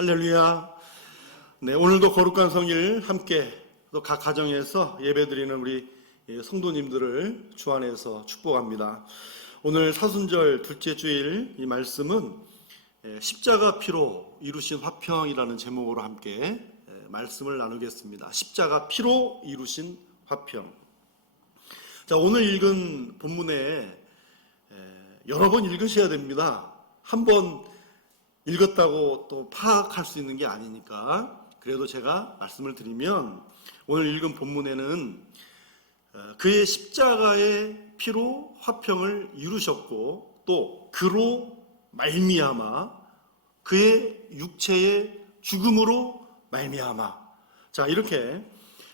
할렐루야. 네, 오늘도 거룩한 성일 함께 또 각 가정에서 예배드리는 우리 성도님들을 주 안에서 축복합니다. 오늘 사순절 둘째 주일 이 말씀은 십자가 피로 이루신 화평이라는 제목으로 함께 말씀을 나누겠습니다. 십자가 피로 이루신 화평. 자, 오늘 읽은 본문에 여러 번 읽으셔야 됩니다. 한 번 읽었다고 또 파악할 수 있는 게 아니니까. 그래도 제가 말씀을 드리면 오늘 읽은 본문에는 그의 십자가의 피로 화평을 이루셨고 또 그로 말미암아 그의 육체의 죽음으로 말미암아, 자, 이렇게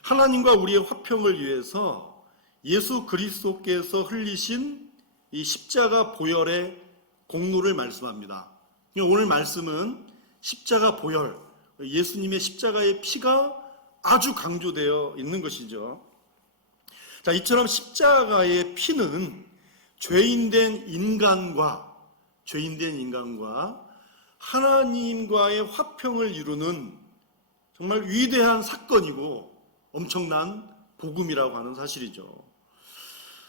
하나님과 우리의 화평을 위해서 예수 그리스도께서 흘리신 이 십자가 보혈의 공로를 말씀합니다. 오늘 말씀은 십자가 보혈, 예수님의 십자가의 피가 아주 강조되어 있는 것이죠. 자, 이처럼 십자가의 피는 죄인된 인간과 하나님과의 화평을 이루는 정말 위대한 사건이고 엄청난 복음이라고 하는 사실이죠.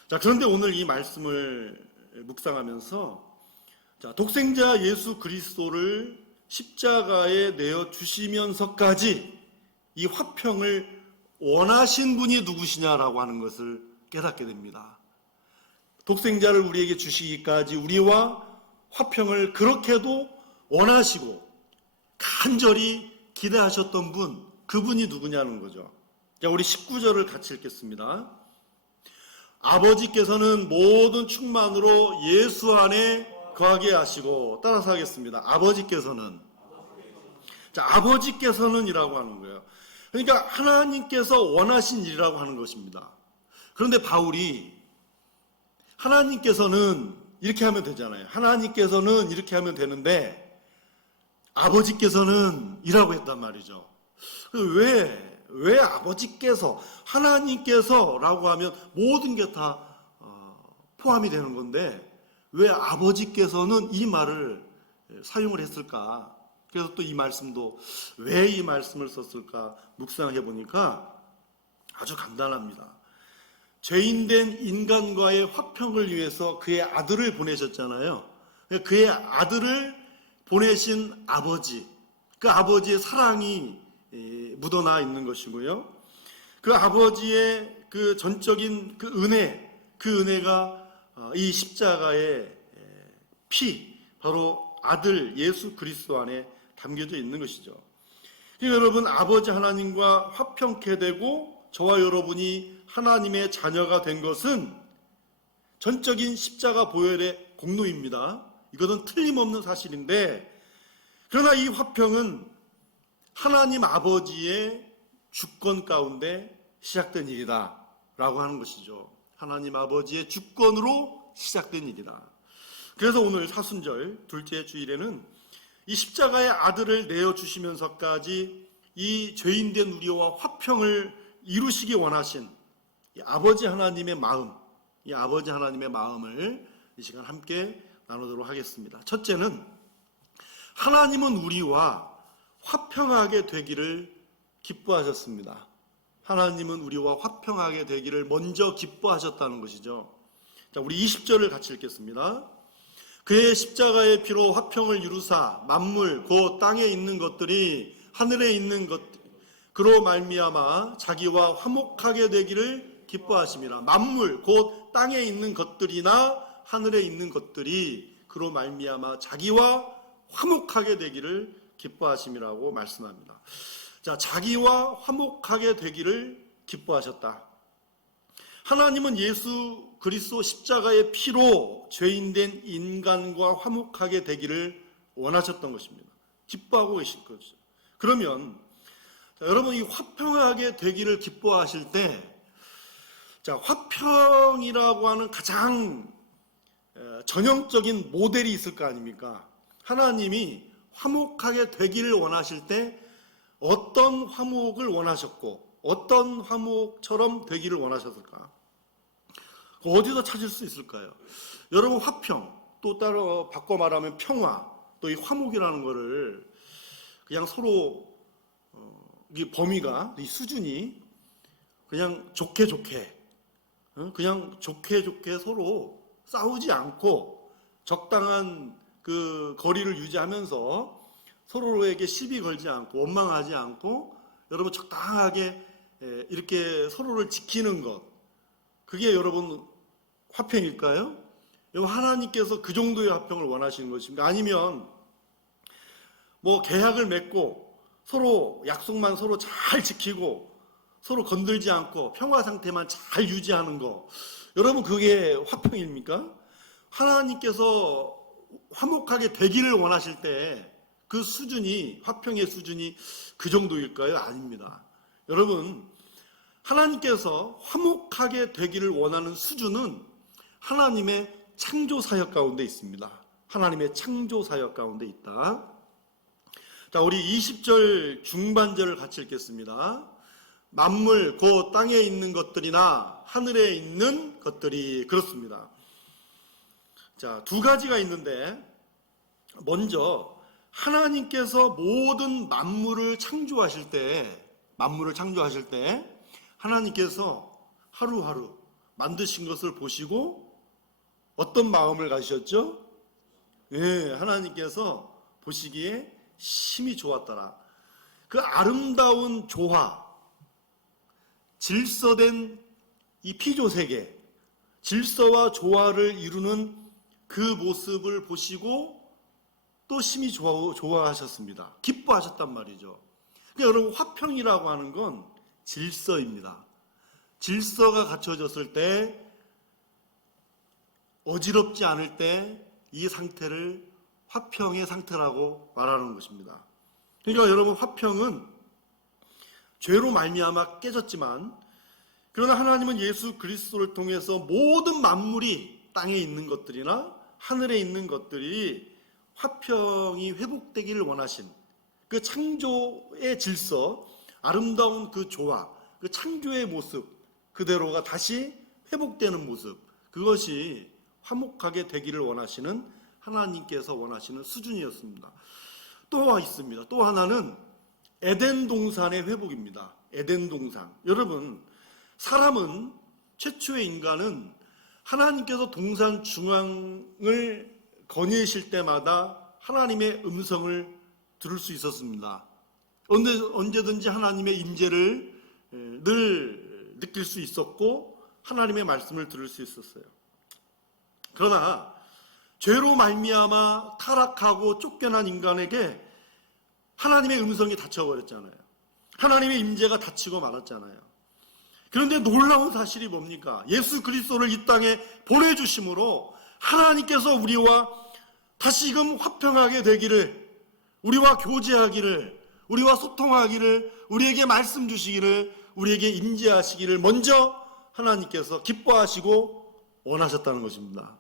자, 그런데 오늘 이 말씀을 묵상하면서 독생자 예수 그리스도를 십자가에 내어 주시면서까지 이 화평을 원하신 분이 누구시냐라고 하는 것을 깨닫게 됩니다. 독생자를 우리에게 주시기까지 우리와 화평을 그렇게도 원하시고 간절히 기대하셨던 분, 그분이 누구냐는 거죠. 자, 우리 19절을 같이 읽겠습니다. 아버지께서는 모든 충만으로 예수 안에 거하게 하시고, 따라서 하겠습니다. 아버지께서는. 자, 아버지께서는 이라고 하는 거예요. 그러니까 하나님께서 원하신 일이라고 하는 것입니다. 그런데 바울이 하나님께서는 이렇게 하면 되잖아요. 하나님께서는 이렇게 하면 되는데 아버지께서는 이라고 했단 말이죠. 왜 아버지께서, 하나님께서 라고 하면 모든 게 다 포함이 되는 건데 왜 아버지께서는 이 말을 사용을 했을까? 그래서 또 이 말씀도 왜 이 말씀을 썼을까 묵상해 보니까 아주 간단합니다. 죄인된 인간과의 화평을 위해서 그의 아들을 보내셨잖아요. 그의 아들을 보내신 아버지, 그 아버지의 사랑이 묻어나 있는 것이고요. 그 아버지의 그 전적인 그 은혜가 이 십자가의 피, 바로 아들 예수 그리스도 안에 담겨져 있는 것이죠. 여러분, 아버지 하나님과 화평케 되고 저와 여러분이 하나님의 자녀가 된 것은 전적인 십자가 보혈의 공로입니다. 이것은 틀림없는 사실인데, 그러나 이 화평은 하나님 아버지의 주권 가운데 시작된 일이다 라고 하는 것이죠. 하나님 아버지의 주권으로 시작된 일이다. 그래서 오늘 사순절 둘째 주일에는 이 십자가의 아들을 내어주시면서까지 이 죄인된 우리와 화평을 이루시기 원하신 이 아버지 하나님의 마음, 이 아버지 하나님의 마음을 이 시간 함께 나누도록 하겠습니다. 첫째는 하나님은 우리와 화평하게 되기를 기뻐하셨습니다. 하나님은 우리와 화평하게 되기를 먼저 기뻐하셨다는 것이죠. 자, 우리 20절을 같이 읽겠습니다. 그의 십자가의 피로 화평을 이루사 만물 곧 땅에 있는 것들이 하늘에 있는 것 그로 말미암아 자기와 화목하게 되기를 기뻐하심이라. 만물 곧 땅에 있는 것들이나 하늘에 있는 것들이 그로 말미암아 자기와 화목하게 되기를 기뻐하심이라고 말씀합니다. 자, 자기와 화목하게 되기를 기뻐하셨다. 하나님은 예수 그리스도 십자가의 피로 죄인된 인간과 화목하게 되기를 원하셨던 것입니다. 기뻐하고 계신 거죠. 그러면 여러분, 이 화평하게 되기를 기뻐하실 때, 자, 화평이라고 하는 가장 전형적인 모델이 있을 거 아닙니까? 하나님이 화목하게 되기를 원하실 때 어떤 화목을 원하셨고 어떤 화목처럼 되기를 원하셨을까? 어디서 찾을 수 있을까요? 여러분, 화평, 또 따로 바꿔 말하면 평화, 또 이 화목이라는 거를 그냥 서로 이 범위가, 이 수준이 그냥 좋게 그냥 좋게 서로 싸우지 않고 적당한 그 거리를 유지하면서 서로에게 시비 걸지 않고 원망하지 않고 여러분 적당하게 이렇게 서로를 지키는 것, 그게 여러분 화평일까요? 여러분 하나님께서 그 정도의 화평을 원하시는 것입니까? 아니면 뭐 계약을 맺고 서로 약속만 서로 잘 지키고 서로 건들지 않고 평화 상태만 잘 유지하는 거, 여러분 그게 화평입니까? 하나님께서 화목하게 되기를 원하실 때 그 수준이, 화평의 수준이 그 정도일까요? 아닙니다. 여러분, 하나님께서 화목하게 되기를 원하는 수준은 하나님의 창조 사역 가운데 있습니다. 하나님의 창조 사역 가운데 있다. 자, 우리 20절 중반절을 같이 읽겠습니다. 만물 곧 땅에 있는 것들이나 하늘에 있는 것들이, 그렇습니다. 자, 두 가지가 있는데, 먼저 하나님께서 모든 만물을 창조하실 때 하나님께서 하루하루 만드신 것을 보시고 어떤 마음을 가지셨죠? 하나님께서 보시기에 심히 좋았더라. 그 아름다운 조화, 질서된 이 피조세계, 질서와 조화를 이루는 그 모습을 보시고 또 심히 좋아하셨습니다. 기뻐하셨단 말이죠. 그러니까 여러분, 화평이라고 하는 건 질서입니다. 질서가 갖춰졌을 때, 어지럽지 않을 때 이 상태를 화평의 상태라고 말하는 것입니다. 그러니까 여러분, 화평은 죄로 말미암아 깨졌지만, 그러나 하나님은 예수 그리스도를 통해서 모든 만물이, 땅에 있는 것들이나 하늘에 있는 것들이 화평이 회복되기를 원하신 그 창조의 질서, 아름다운 그 조화, 그 창조의 모습 그대로가 다시 회복되는 모습, 그것이 화목하게 되기를 원하시는 하나님께서 원하시는 수준이었습니다. 또 있습니다. 또 하나는 에덴 동산의 회복입니다. 에덴 동산. 여러분, 사람은, 최초의 인간은 하나님께서 동산 중앙을 거니실 때마다 하나님의 음성을 들을 수 있었습니다. 언제든지 하나님의 임재를 늘 느낄 수 있었고 하나님의 말씀을 들을 수 있었어요. 그러나 죄로 말미암아 타락하고 쫓겨난 인간에게 하나님의 음성이 닫혀버렸잖아요. 하나님의 임재가 닫히고 말았잖아요. 그런데 놀라운 사실이 뭡니까? 예수 그리스도를 이 땅에 보내주심으로 하나님께서 우리와 다시금 화평하게 되기를, 우리와 교제하기를, 우리와 소통하기를, 우리에게 말씀 주시기를, 우리에게 임재하시기를 먼저 하나님께서 기뻐하시고 원하셨다는 것입니다.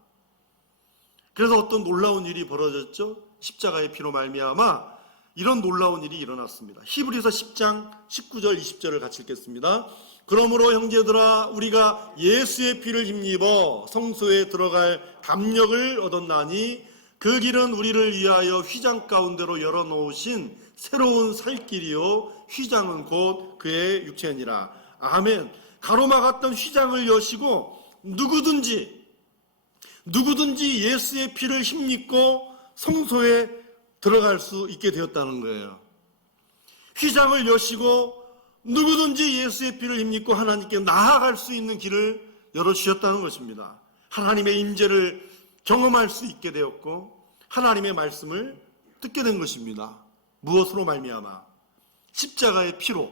그래서 어떤 놀라운 일이 벌어졌죠? 십자가의 피로 말미암아 이런 놀라운 일이 일어났습니다. 히브리서 10장 19절 20절을 같이 읽겠습니다. 그러므로 형제들아, 우리가 예수의 피를 힘입어 성소에 들어갈 담력을 얻었나니 그 길은 우리를 위하여 휘장 가운데로 열어놓으신 새로운 살 길이요 휘장은 곧 그의 육체니라. 아멘. 가로막았던 휘장을 여시고 누구든지 예수의 피를 힘입고 성소에 들어갈 수 있게 되었다는 거예요. 휘장을 여시고 누구든지 예수의 피를 힘입고 하나님께 나아갈 수 있는 길을 열어주셨다는 것입니다. 하나님의 임재를 경험할 수 있게 되었고 하나님의 말씀을 듣게 된 것입니다. 무엇으로 말미암아? 십자가의 피로.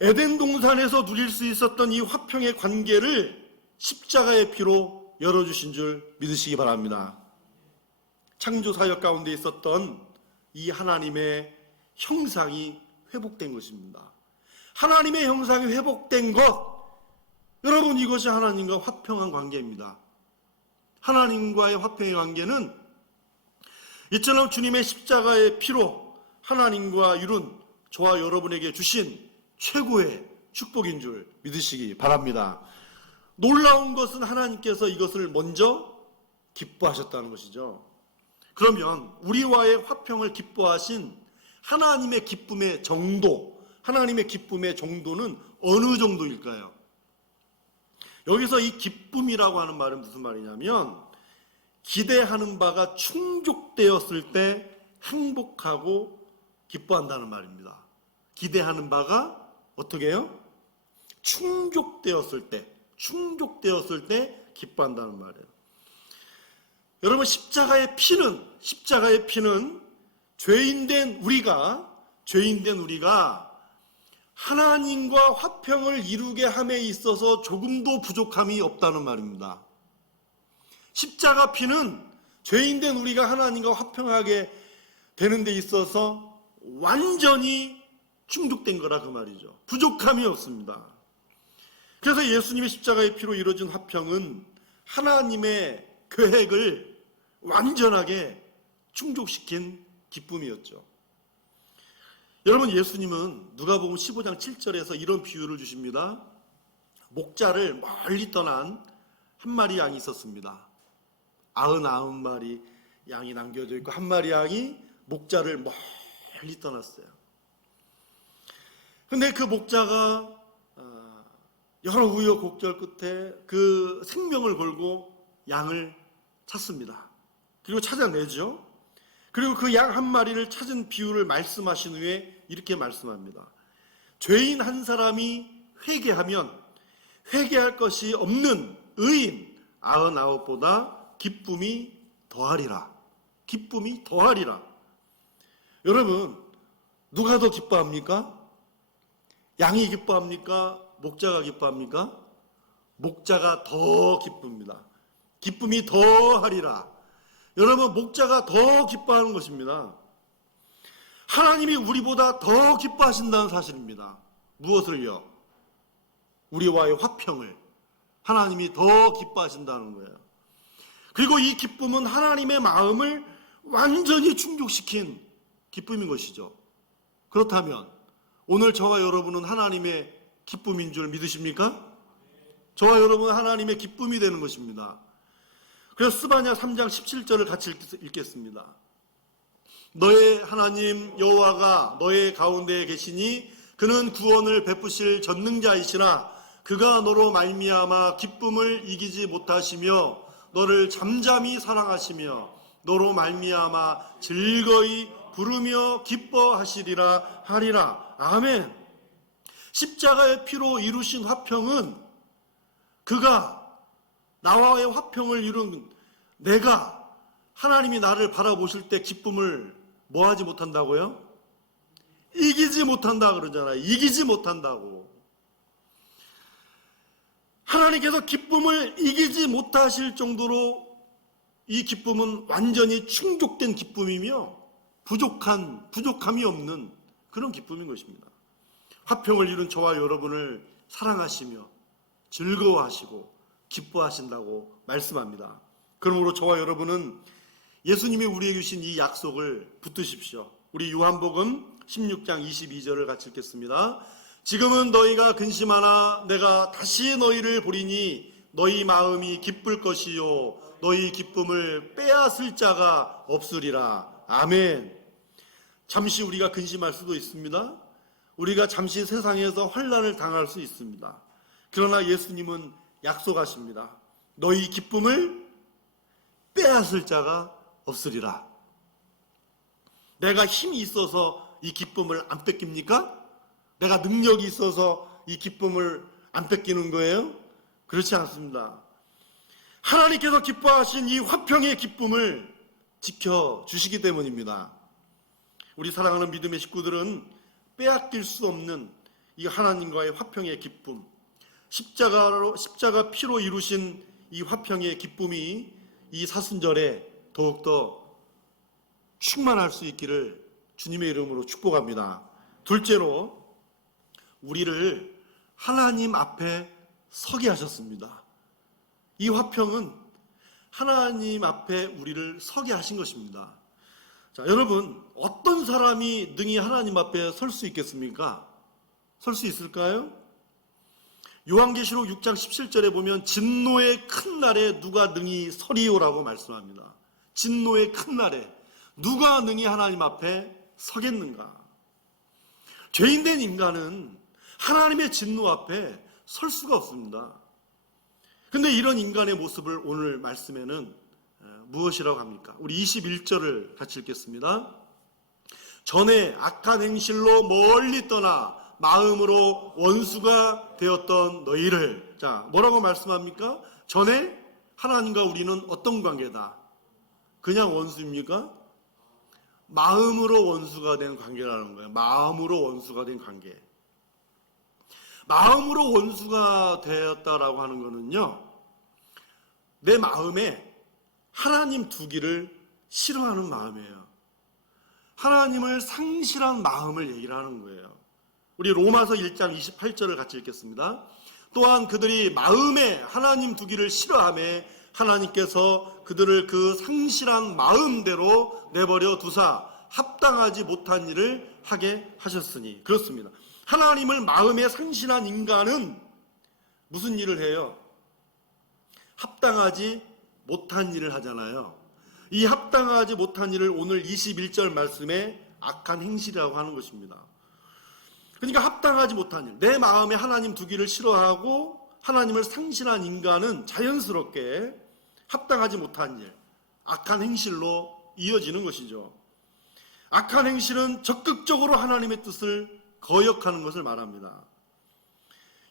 에덴 동산에서 누릴 수 있었던 이 화평의 관계를 십자가의 피로 열어주신 줄 믿으시기 바랍니다. 창조 사역 가운데 있었던 이 하나님의 형상이 회복된 것입니다. 하나님의 형상이 회복된 것, 여러분, 이것이 하나님과 화평한 관계입니다. 하나님과의 화평의 관계는 이처럼 주님의 십자가의 피로 하나님과 이룬 저와 여러분에게 주신 최고의 축복인 줄 믿으시기 바랍니다. 놀라운 것은 하나님께서 이것을 먼저 기뻐하셨다는 것이죠. 그러면 우리와의 화평을 기뻐하신 하나님의 기쁨의 정도, 하나님의 기쁨의 정도는 어느 정도일까요? 여기서 이 기쁨이라고 하는 말은 무슨 말이냐면 기대하는 바가 충족되었을 때 행복하고 기뻐한다는 말입니다. 기대하는 바가 어떻게 해요? 충족되었을 때 기뻐한다는 말이에요. 여러분, 십자가의 피는 죄인된 우리가 하나님과 화평을 이루게 함에 있어서 조금도 부족함이 없다는 말입니다. 십자가 피는 죄인된 우리가 하나님과 화평하게 되는 데 있어서 완전히 충족된 거라 그 말이죠. 부족함이 없습니다. 그래서 예수님의 십자가의 피로 이루어진 화평은 하나님의 계획을 완전하게 충족시킨 기쁨이었죠. 여러분, 예수님은 누가복음 15장 7절에서 이런 비유를 주십니다. 목자를 멀리 떠난 한 마리 양이 있었습니다. 99마리 양이 남겨져 있고 한 마리 양이 목자를 멀리 떠났어요. 근데 그 목자가 여러 우여곡절 끝에 그 생명을 걸고 양을 찾습니다. 그리고 찾아내죠. 그리고 그 양 한 마리를 찾은 비유를 말씀하신 후에 이렇게 말씀합니다. 죄인 한 사람이 회개하면 회개할 것이 없는 의인 99보다 기쁨이 더하리라. 기쁨이 더하리라. 여러분, 누가 더 기뻐합니까? 양이 기뻐합니까? 목자가 기뻐합니까? 목자가 더 기쁩니다. 기쁨이 더하리라. 여러분, 목자가 더 기뻐하는 것입니다. 하나님이 우리보다 더 기뻐하신다는 사실입니다. 무엇을요? 우리와의 화평을 하나님이 더 기뻐하신다는 거예요. 그리고 이 기쁨은 하나님의 마음을 완전히 충족시킨 기쁨인 것이죠. 그렇다면 오늘 저와 여러분은 하나님의 기쁨인 줄 믿으십니까? 저와 여러분은 하나님의 기쁨이 되는 것입니다. 그래서 스바냐 3장 17절을 같이 읽겠습니다. 너의 하나님 여호와가 너의 가운데에 계시니 그는 구원을 베푸실 전능자이시라. 그가 너로 말미암아 기쁨을 이기지 못하시며 너를 잠잠히 사랑하시며 너로 말미암아 즐거이 부르며 기뻐하시리라 하리라. 아멘. 십자가의 피로 이루신 화평은 그가 나와의 화평을 이룬 내가 하나님이 나를 바라보실 때 기쁨을 뭐하지 못한다고요? 이기지 못한다 그러잖아요. 이기지 못한다고. 하나님께서 기쁨을 이기지 못하실 정도로 이 기쁨은 완전히 충족된 기쁨이며 부족함이 없는 그런 기쁨인 것입니다. 화평을 이룬 저와 여러분을 사랑하시며 즐거워하시고 기뻐하신다고 말씀합니다. 그러므로 저와 여러분은 예수님이 우리에게 주신 이 약속을 붙드십시오. 우리 요한복음 16장 22절을 같이 읽겠습니다. 지금은 너희가 근심하나 내가 다시 너희를 보리니 너희 마음이 기쁠 것이요 너희 기쁨을 빼앗을 자가 없으리라. 아멘. 잠시 우리가 근심할 수도 있습니다. 우리가 잠시 세상에서 환난을 당할 수 있습니다. 그러나 예수님은 약속하십니다. 너희 기쁨을 빼앗을 자가 없으리라. 내가 힘이 있어서 이 기쁨을 안 뺏깁니까? 내가 능력이 있어서 이 기쁨을 안 뺏기는 거예요? 그렇지 않습니다. 하나님께서 기뻐하신 이 화평의 기쁨을 지켜주시기 때문입니다. 우리 사랑하는 믿음의 식구들은 빼앗길 수 없는 이 하나님과의 화평의 기쁨, 십자가 피로 이루신 이 화평의 기쁨이 이 사순절에 더욱더 충만할 수 있기를 주님의 이름으로 축복합니다. 둘째로 우리를 하나님 앞에 서게 하셨습니다. 이 화평은 하나님 앞에 우리를 서게 하신 것입니다. 자, 여러분, 어떤 사람이 능히 하나님 앞에 설 수 있겠습니까? 설 수 있을까요? 요한계시록 6장 17절에 보면 진노의 큰 날에 누가 능히 서리오라고 말씀합니다. 진노의 큰 날에 누가 능히 하나님 앞에 서겠는가? 죄인된 인간은 하나님의 진노 앞에 설 수가 없습니다. 근데 이런 인간의 모습을 오늘 말씀에는 무엇이라고 합니까? 우리 21절을 같이 읽겠습니다. 전에 악한 행실로 멀리 떠나 마음으로 원수가 되었던 너희를. 자, 뭐라고 말씀합니까? 전에 하나님과 우리는 어떤 관계다? 그냥 원수입니까? 마음으로 원수가 된 관계라는 거예요. 마음으로 원수가 된 관계. 마음으로 원수가 되었다라고 하는 거는요, 내 마음에 하나님 두기를 싫어하는 마음이에요. 하나님을 상실한 마음을 얘기를 하는 거예요. 우리 로마서 1장 28절을 같이 읽겠습니다. 또한 그들이 마음에 하나님 두기를 싫어하며 하나님께서 그들을 그 상실한 마음대로 내버려 두사 합당하지 못한 일을 하게 하셨으니. 그렇습니다. 하나님을 마음에 상실한 인간은 무슨 일을 해요? 합당하지 못한 일을 하잖아요. 이 합당하지 못한 일을 오늘 21절 말씀에 악한 행실이라고 하는 것입니다. 그러니까 합당하지 못한 일, 내 마음에 하나님 두기를 싫어하고 하나님을 상실한 인간은 자연스럽게 합당하지 못한 일, 악한 행실로 이어지는 것이죠. 악한 행실은 적극적으로 하나님의 뜻을 거역하는 것을 말합니다.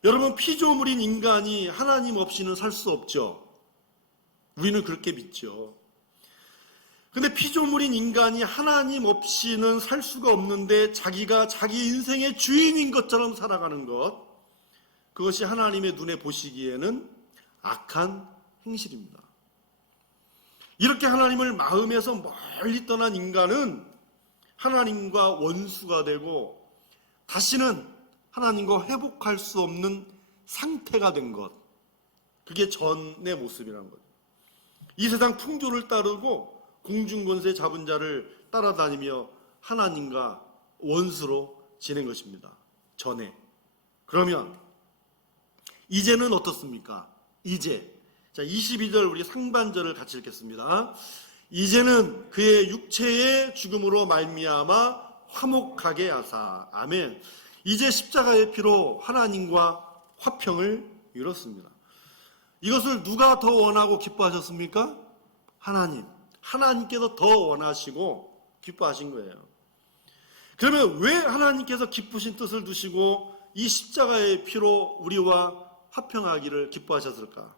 여러분, 피조물인 인간이 하나님 없이는 살 수 없죠. 우리는 그렇게 믿죠. 근데 피조물인 인간이 하나님 없이는 살 수가 없는데 자기가 자기 인생의 주인인 것처럼 살아가는 것, 그것이 하나님의 눈에 보시기에는 악한 행실입니다. 이렇게 하나님을 마음에서 멀리 떠난 인간은 하나님과 원수가 되고 다시는 하나님과 회복할 수 없는 상태가 된 것, 그게 전의 모습이라는 거죠. 이 세상 풍조를 따르고 공중권세 잡은 자를 따라다니며 하나님과 원수로 지낸 것입니다. 전에. 그러면 이제는 어떻습니까? 이제. 자, 22절 우리 상반절을 같이 읽겠습니다. 이제는 그의 육체의 죽음으로 말미암아 화목하게 하사. 아멘. 이제 십자가의 피로 하나님과 화평을 이뤘습니다. 이것을 누가 더 원하고 기뻐하셨습니까? 하나님. 하나님께서 더 원하시고 기뻐하신 거예요. 그러면 왜 하나님께서 기쁘신 뜻을 두시고 이 십자가의 피로 우리와 화평하기를 기뻐하셨을까?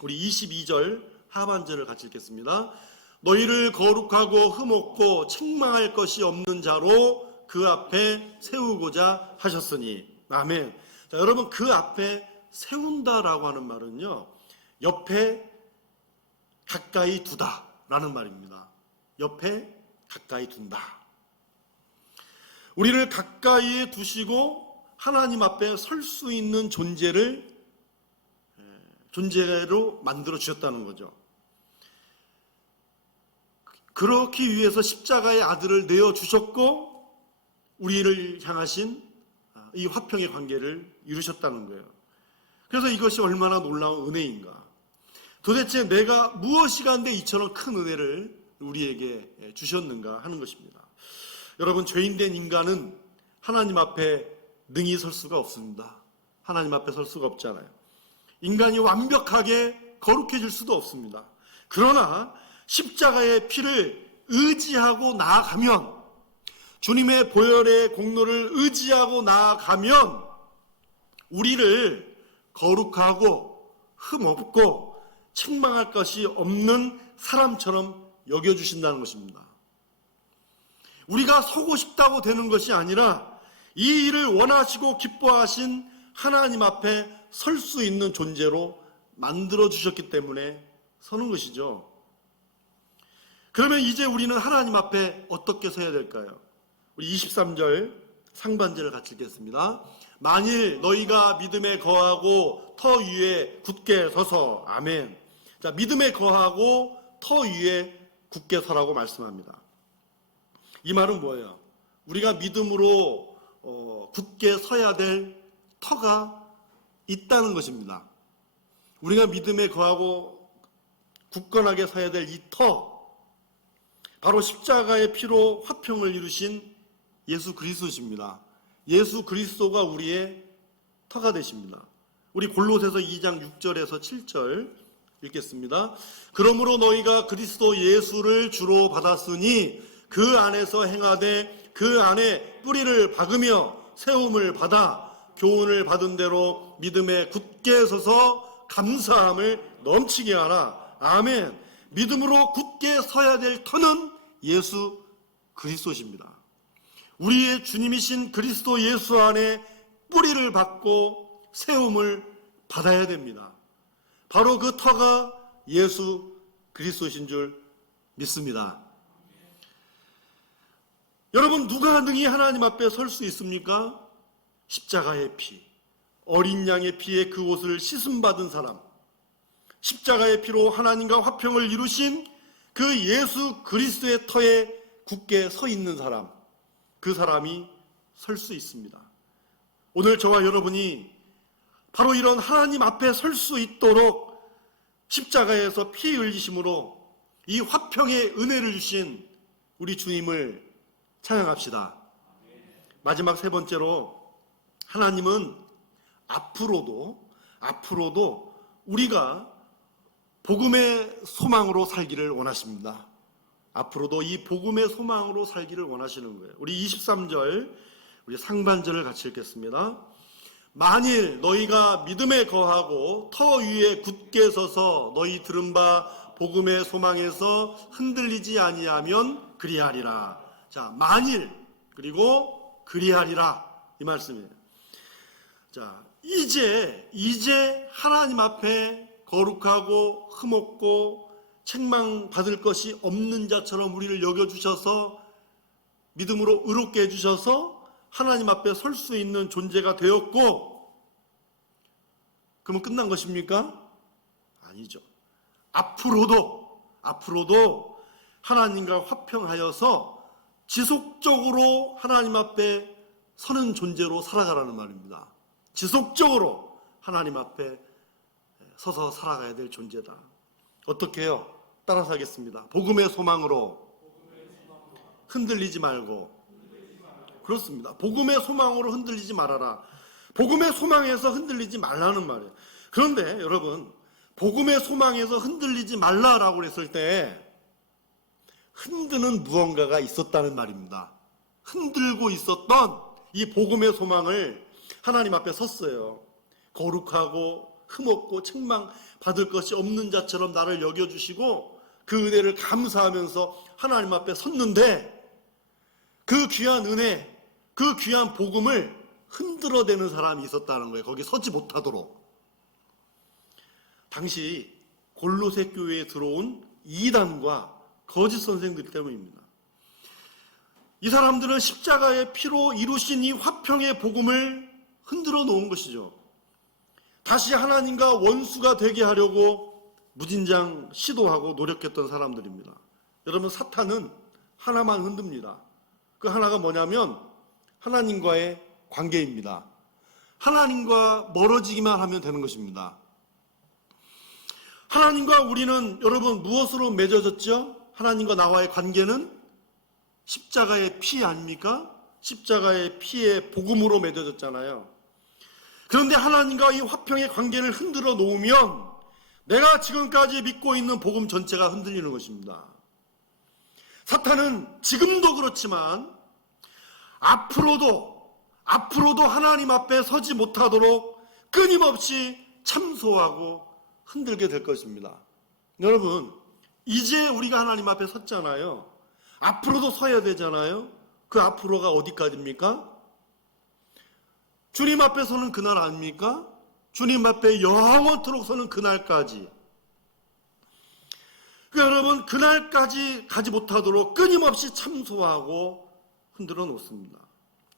우리 22절 하반절을 같이 읽겠습니다. 너희를 거룩하고 흠없고 책망할 것이 없는 자로 그 앞에 세우고자 하셨으니. 아멘. 자, 여러분, 그 앞에 세운다라고 하는 말은요, 옆에 가까이 두다 라는 말입니다. 옆에 가까이 둔다. 우리를 가까이에 두시고 하나님 앞에 설 수 있는 존재로 만들어 주셨다는 거죠. 그렇기 위해서 십자가의 아들을 내어 주셨고 우리를 향하신 이 화평의 관계를 이루셨다는 거예요. 그래서 이것이 얼마나 놀라운 은혜인가. 도대체 내가 무엇이 간데 이처럼 큰 은혜를 우리에게 주셨는가 하는 것입니다. 여러분, 죄인된 인간은 하나님 앞에 능히 설 수가 없습니다. 하나님 앞에 설 수가 없잖아요. 인간이 완벽하게 거룩해질 수도 없습니다. 그러나 십자가의 피를 의지하고 나아가면, 주님의 보혈의 공로를 의지하고 나아가면 우리를 거룩하고 흠없고 책망할 것이 없는 사람처럼 여겨주신다는 것입니다. 우리가 서고 싶다고 되는 것이 아니라 이 일을 원하시고 기뻐하신 하나님 앞에 설 수 있는 존재로 만들어주셨기 때문에 서는 것이죠. 그러면 이제 우리는 하나님 앞에 어떻게 서야 될까요? 우리 23절 상반절을 같이 읽겠습니다. 만일 너희가 믿음에 거하고 터 위에 굳게 서서. 아멘. 자, 믿음에 거하고 터 위에 굳게 서라고 말씀합니다. 이 말은 뭐예요? 우리가 믿음으로 굳게 서야 될 터가 있다는 것입니다. 우리가 믿음에 거하고 굳건하게 서야 될 이 터, 바로 십자가의 피로 화평을 이루신 예수 그리스도십니다. 예수 그리스도가 우리의 터가 되십니다. 우리 골로새서 2장 6절에서 7절 읽겠습니다. 그러므로 너희가 그리스도 예수를 주로 받았으니 그 안에서 행하되 그 안에 뿌리를 박으며 세움을 받아 교훈을 받은 대로 믿음에 굳게 서서 감사함을 넘치게 하라. 아멘. 믿음으로 굳게 서야 될 터는 예수 그리스도십니다. 우리의 주님이신 그리스도 예수 안에 뿌리를 받고 세움을 받아야 됩니다. 바로 그 터가 예수 그리스도신 줄 믿습니다. 여러분, 누가 능히 하나님 앞에 설 수 있습니까? 십자가의 피, 어린 양의 피에 그 옷을 씻음받은 사람, 십자가의 피로 하나님과 화평을 이루신 그 예수 그리스도의 터에 굳게 서 있는 사람, 그 사람이 설 수 있습니다. 오늘 저와 여러분이 바로 이런 하나님 앞에 설 수 있도록 십자가에서 피 흘리심으로 이 화평의 은혜를 주신 우리 주님을 찬양합시다. 마지막 세 번째로, 하나님은 앞으로도 우리가 복음의 소망으로 살기를 원하십니다. 앞으로도 이 복음의 소망으로 살기를 원하시는 거예요. 우리 23절, 우리 상반절을 같이 읽겠습니다. 만일 너희가 믿음에 거하고 터 위에 굳게 서서 너희 들은 바 복음의 소망에서 흔들리지 아니하면 그리하리라. 자, 만일 그리고 그리하리라, 이 말씀이에요. 자, 이제 하나님 앞에 거룩하고 흠없고 책망받을 것이 없는 자처럼 우리를 여겨주셔서 믿음으로 의롭게 해주셔서 하나님 앞에 설 수 있는 존재가 되었고, 그러면 끝난 것입니까? 아니죠. 앞으로도 하나님과 화평하여서 지속적으로 하나님 앞에 서는 존재로 살아가라는 말입니다. 지속적으로 하나님 앞에 서서 살아가야 될 존재다. 어떻게 해요? 따라서 하겠습니다. 복음의 소망으로 흔들리지 말고. 그렇습니다. 복음의 소망으로 흔들리지 말아라. 복음의 소망에서 흔들리지 말라는 말이에요. 그런데 여러분, 복음의 소망에서 흔들리지 말라라고 했을 때 흔드는 무언가가 있었다는 말입니다. 흔들고 있었던 이 복음의 소망을 하나님 앞에 섰어요. 거룩하고 흠없고 책망받을 것이 없는 자처럼 나를 여겨주시고 그 은혜를 감사하면서 하나님 앞에 섰는데, 그 귀한 은혜, 그 귀한 복음을 흔들어대는 사람이 있었다는 거예요. 거기 서지 못하도록. 당시 골로새 교회에 들어온 이단과 거짓 선생들 때문입니다. 이 사람들은 십자가의 피로 이루신 이 화평의 복음을 흔들어 놓은 것이죠. 다시 하나님과 원수가 되게 하려고 무진장 시도하고 노력했던 사람들입니다. 여러분, 사탄은 하나만 흔듭니다. 그 하나가 뭐냐면 하나님과의 관계입니다. 하나님과 멀어지기만 하면 되는 것입니다. 하나님과 우리는 여러분 무엇으로 맺어졌죠? 하나님과 나와의 관계는 십자가의 피 아닙니까? 십자가의 피의 복음으로 맺어졌잖아요. 그런데 하나님과 이 화평의 관계를 흔들어 놓으면 내가 지금까지 믿고 있는 복음 전체가 흔들리는 것입니다. 사탄은 지금도 그렇지만 앞으로도 하나님 앞에 서지 못하도록 끊임없이 참소하고 흔들게 될 것입니다. 여러분, 이제 우리가 하나님 앞에 섰잖아요. 앞으로도 서야 되잖아요. 그 앞으로가 어디까지입니까? 주님 앞에 서는 그날 아닙니까? 주님 앞에 영원토록 서는 그날까지. 여러분, 그날까지 가지 못하도록 끊임없이 참소하고 흔들어 놓습니다.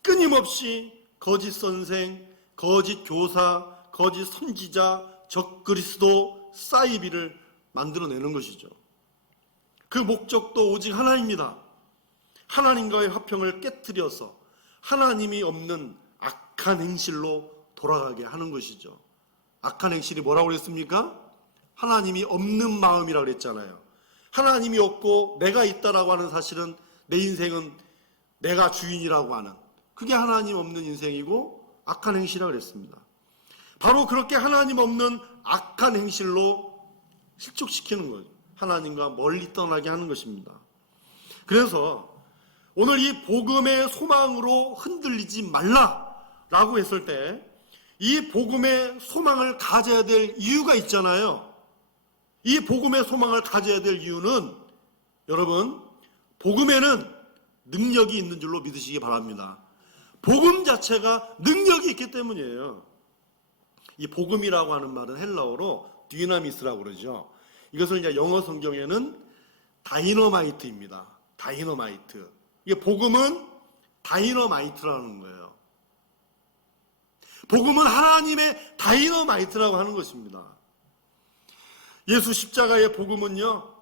끊임없이 거짓 선생, 거짓 교사, 거짓 선지자, 적그리스도, 사이비를 만들어내는 것이죠. 그 목적도 오직 하나입니다. 하나님과의 화평을 깨트려서 하나님이 없는 악한 행실로 돌아가게 하는 것이죠. 악한 행실이 뭐라고 그랬습니까? 하나님이 없는 마음이라고 그랬잖아요. 하나님이 없고 내가 있다라고 하는 사실은 내 인생은 내가 주인이라고 하는, 그게 하나님 없는 인생이고 악한 행실이라고 그랬습니다. 바로 그렇게 하나님 없는 악한 행실로 실족시키는 거죠. 하나님과 멀리 떠나게 하는 것입니다. 그래서 오늘 이 복음의 소망으로 흔들리지 말라라고 했을 때, 이 복음의 소망을 가져야 될 이유가 있잖아요. 이 복음의 소망을 가져야 될 이유는, 여러분, 복음에는 능력이 있는 줄로 믿으시기 바랍니다. 복음 자체가 능력이 있기 때문이에요. 이 복음이라고 하는 말은 헬라어로 디나미스라고 그러죠. 이것을 이제 영어 성경에는 다이너마이트입니다. 다이너마이트. 이게 복음은 다이너마이트라는 거예요. 복음은 하나님의 다이너마이트라고 하는 것입니다. 예수 십자가의 복음은요,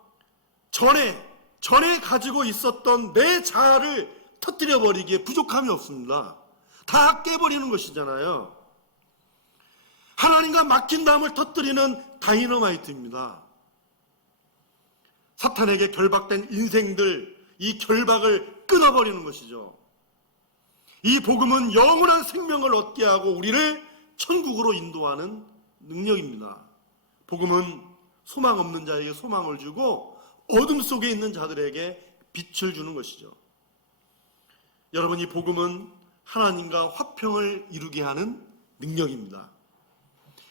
전에 가지고 있었던 내 자아를 터뜨려 버리기에 부족함이 없습니다. 다 깨버리는 것이잖아요. 하나님과 막힌 담을 터뜨리는 다이너마이트입니다. 사탄에게 결박된 인생들, 이 결박을 끊어버리는 것이죠. 이 복음은 영원한 생명을 얻게 하고 우리를 천국으로 인도하는 능력입니다. 복음은 소망 없는 자에게 소망을 주고 어둠 속에 있는 자들에게 빛을 주는 것이죠. 여러분, 이 복음은 하나님과 화평을 이루게 하는 능력입니다.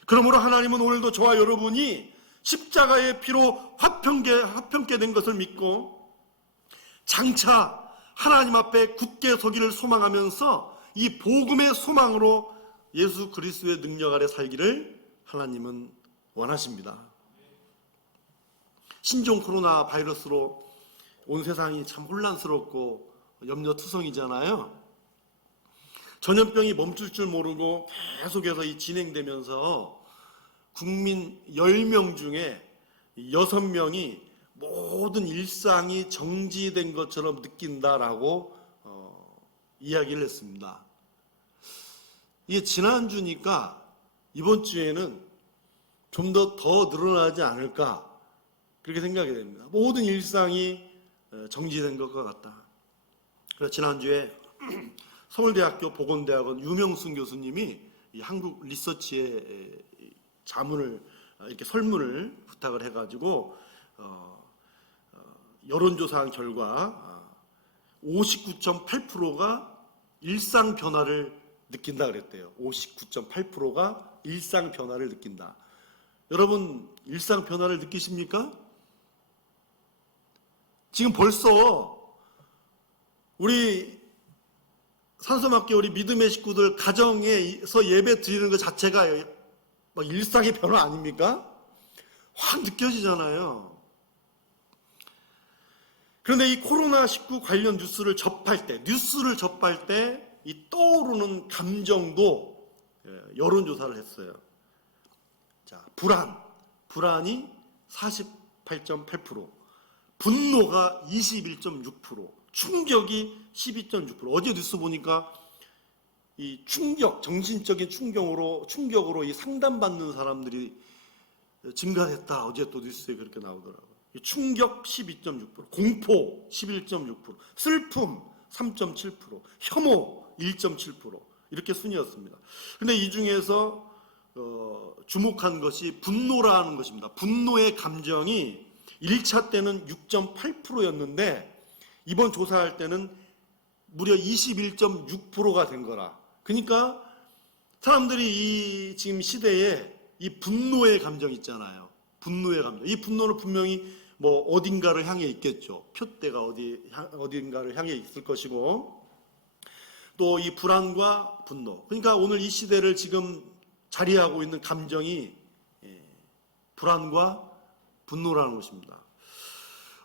그러므로 하나님은 오늘도 저와 여러분이 십자가의 피로 화평케 된 것을 믿고 장차 하나님 앞에 굳게 서기를 소망하면서 이 복음의 소망으로 예수 그리스도의 능력 아래 살기를 하나님은 원하십니다. 신종 코로나 바이러스로 온 세상이 참 혼란스럽고 염려투성이잖아요. 전염병이 멈출 줄 모르고 계속해서 진행되면서 국민 10명 중에 6명이 모든 일상이 정지된 것처럼 느낀다라고 이야기를 했습니다. 이게 지난주니까 이번 주에는 좀 더 늘어나지 않을까, 그렇게 생각이 됩니다. 모든 일상이 정지된 것과 같다. 그래서 지난주에 서울대학교 보건대학원 유명순 교수님이 이 한국 리서치에 자문을, 이렇게 설문을 부탁을 해가지고 여론조사한 결과 59.8%가 일상 변화를 느낀다 그랬대요. 59.8%가 일상 변화를 느낀다. 여러분, 일상 변화를 느끼십니까? 지금 벌써 우리 산소맞게 우리 믿음의 식구들 가정에서 예배 드리는 것 자체가 막 일상의 변화 아닙니까? 확 느껴지잖아요. 그런데 이 코로나19 관련 뉴스를 접할 때 이 떠오르는 감정도 여론조사를 했어요. 자, 불안이 48.8%, 분노가 21.6%, 충격이 12.6%. 어제 뉴스 보니까 이 정신적인 충격으로 이 상담받는 사람들이 증가했다. 어제 또 뉴스에 그렇게 나오더라고요. 충격 12.6%, 공포 11.6%, 슬픔 3.7%, 혐오 1.7%, 이렇게 순이었습니다. 그런데 이 중에서 주목한 것이 분노라는 것입니다. 분노의 감정이 1차 때는 6.8%였는데 이번 조사할 때는 무려 21.6%가 된 거라. 그러니까 사람들이 이 지금 시대에 이 분노의 감정 있잖아요. 분노의 감정. 이 분노는 분명히 뭐 어딘가를 향해 있겠죠. 표대가 어딘가를 향해 있을 것이고, 또 이 불안과 분노. 그러니까 오늘 이 시대를 지금 자리하고 있는 감정이 불안과 분노라는 것입니다.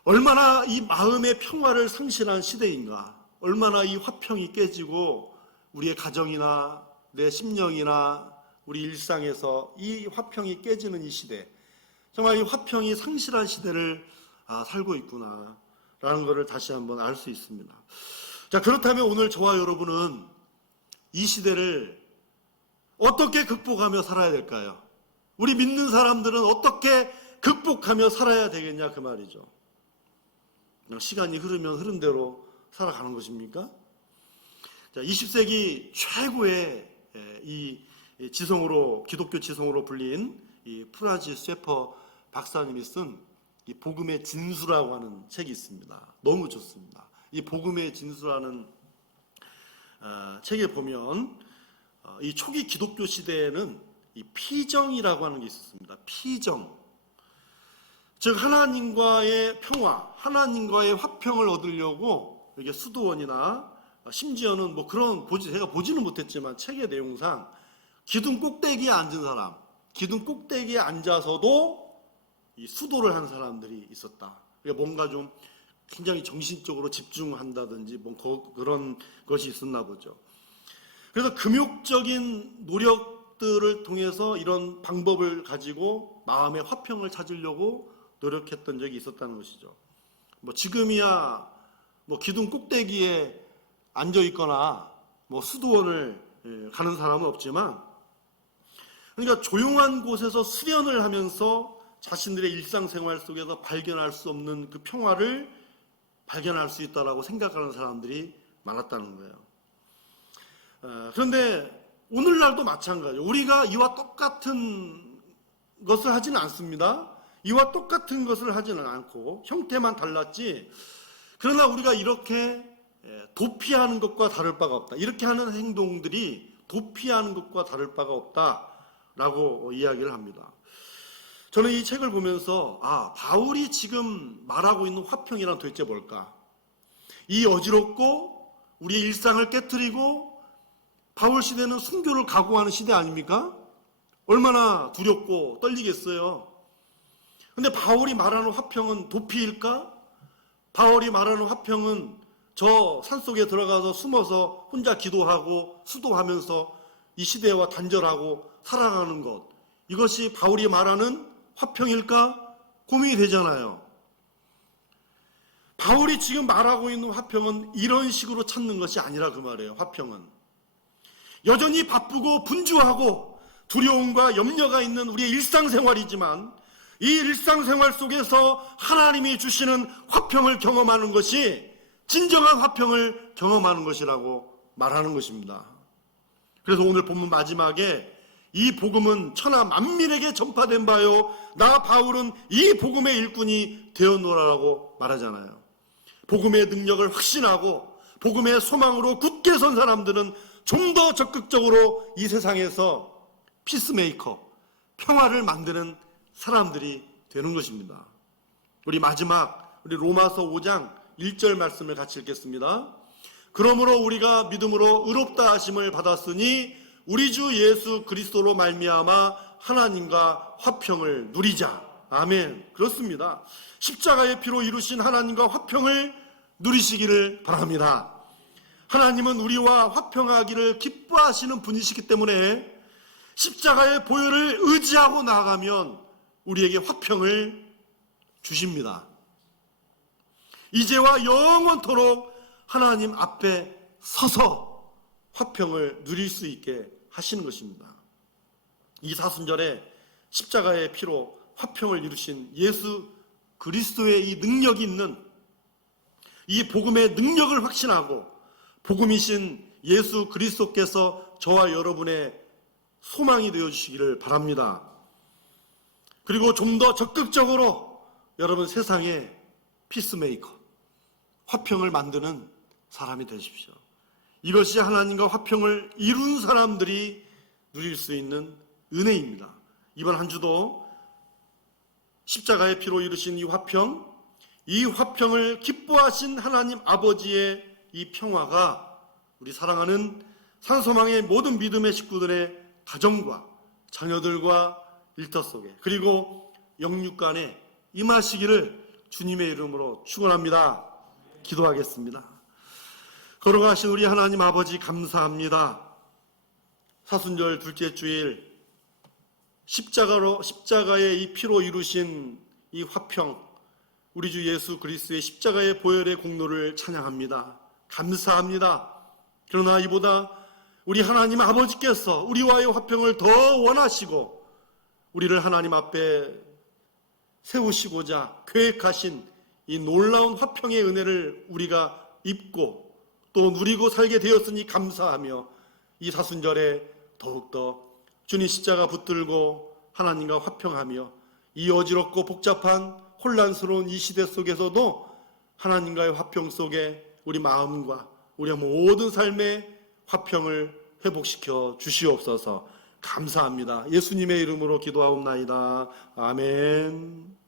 얼마나 이 마음의 평화를 상실한 시대인가. 얼마나 이 화평이 깨지고 우리의 가정이나 내 심령이나 우리 일상에서 이 화평이 깨지는 이 시대, 정말 이 화평이 상실한 시대를 살고 있구나라는 것을 다시 한번 알 수 있습니다. 자, 그렇다면 오늘 저와 여러분은 이 시대를 어떻게 극복하며 살아야 될까요? 우리 믿는 사람들은 어떻게 극복하며 살아야 되겠냐, 그 말이죠. 그냥 시간이 흐르면 흐른 대로 살아가는 것입니까? 자, 20세기 최고의 이 지성으로, 기독교 지성으로 불린 이 프란시스 셰퍼 박사님이 쓴 이 복음의 진수라고 하는 책이 있습니다. 너무 좋습니다. 이 복음의 진수라는 책에 보면 이 초기 기독교 시대에는 이 피정이라고 하는 게 있었습니다. 피정. 즉 하나님과의 평화, 하나님과의 화평을 얻으려고 이게 수도원이나 심지어는 뭐 그런 제가 보지는 못했지만 책의 내용상 기둥 꼭대기에 앉은 사람, 기둥 꼭대기에 앉아서도 이 수도를 한 사람들이 있었다. 그러니까 뭔가 좀 굉장히 정신적으로 집중한다든지 뭐 그런 것이 있었나 보죠. 그래서 금욕적인 노력들을 통해서 이런 방법을 가지고 마음의 화평을 찾으려고 노력했던 적이 있었다는 것이죠. 뭐 지금이야 뭐 기둥 꼭대기에 앉아 있거나 뭐 수도원을 가는 사람은 없지만, 그러니까 조용한 곳에서 수련을 하면서 자신들의 일상생활 속에서 발견할 수 없는 그 평화를 발견할 수 있다라고 생각하는 사람들이 많았다는 거예요. 그런데 오늘날도 마찬가지예요. 우리가 이와 똑같은 것을 하지는 않습니다. 이와 똑같은 것을 하지는 않고 형태만 달랐지, 그러나 우리가 이렇게 도피하는 것과 다를 바가 없다. 이렇게 하는 행동들이 도피하는 것과 다를 바가 없다라고 이야기를 합니다. 저는 이 책을 보면서 바울이 지금 말하고 있는 화평이란 도대체 뭘까? 이 어지럽고 우리의 일상을 깨트리고 바울 시대는 순교를 각오하는 시대 아닙니까? 얼마나 두렵고 떨리겠어요. 근데 바울이 말하는 화평은 도피일까? 바울이 말하는 화평은 저 산속에 들어가서 숨어서 혼자 기도하고 수도하면서 이 시대와 단절하고 살아가는 것, 이것이 바울이 말하는 화평일까? 고민이 되잖아요. 바울이 지금 말하고 있는 화평은 이런 식으로 찾는 것이 아니라 그 말이에요. 화평은 여전히 바쁘고 분주하고 두려움과 염려가 있는 우리의 일상생활이지만, 이 일상생활 속에서 하나님이 주시는 화평을 경험하는 것이 진정한 화평을 경험하는 것이라고 말하는 것입니다. 그래서 오늘 본문 마지막에 이 복음은 천하 만민에게 전파된 바요, 나 바울은 이 복음의 일꾼이 되었노라라고 말하잖아요. 복음의 능력을 확신하고 복음의 소망으로 굳게 선 사람들은 좀 더 적극적으로 이 세상에서 피스메이커, 평화를 만드는 사람들이 되는 것입니다. 우리 마지막 로마서 5장 1절 말씀을 같이 읽겠습니다. 그러므로 우리가 믿음으로 의롭다 하심을 받았으니 우리 주 예수 그리스도로 말미암아 하나님과 화평을 누리자. 아멘. 그렇습니다. 십자가의 피로 이루신 하나님과 화평을 누리시기를 바랍니다. 하나님은 우리와 화평하기를 기뻐하시는 분이시기 때문에 십자가의 보혈을 의지하고 나아가면 우리에게 화평을 주십니다. 이제와 영원토록 하나님 앞에 서서 화평을 누릴 수 있게 하시는 것입니다. 이 사순절에 십자가의 피로 화평을 이루신 예수 그리스도의 이 능력이 있는 이 복음의 능력을 확신하고 복음이신 예수 그리스도께서 저와 여러분의 소망이 되어주시기를 바랍니다. 그리고 좀 더 적극적으로 여러분 세상에 피스메이커, 화평을 만드는 사람이 되십시오. 이것이 하나님과 화평을 이룬 사람들이 누릴 수 있는 은혜입니다. 이번 한 주도 십자가의 피로 이루신 이 화평을 기뻐하신 하나님 아버지의 이 평화가 우리 사랑하는 산소망의 모든 믿음의 식구들의 가정과 자녀들과 일터 속에, 그리고 영육간에 임하시기를 주님의 이름으로 축원합니다. 기도하겠습니다. 걸어가신 우리 하나님 아버지 감사합니다. 사순절 둘째 주일 십자가의 이 피로 이루신 이 화평, 우리 주 예수 그리스도의 십자가의 보혈의 공로를 찬양합니다. 감사합니다. 그러나 이보다 우리 하나님 아버지께서 우리와의 화평을 더 원하시고 우리를 하나님 앞에 세우시고자 계획하신 이 놀라운 화평의 은혜를 우리가 입고 또 누리고 살게 되었으니 감사하며 이 사순절에 더욱더 주님 십자가 붙들고 하나님과 화평하며 이 어지럽고 복잡한 혼란스러운 이 시대 속에서도 하나님과의 화평 속에 우리 마음과 우리의 모든 삶의 화평을 회복시켜 주시옵소서. 감사합니다. 예수님의 이름으로 기도하옵나이다. 아멘.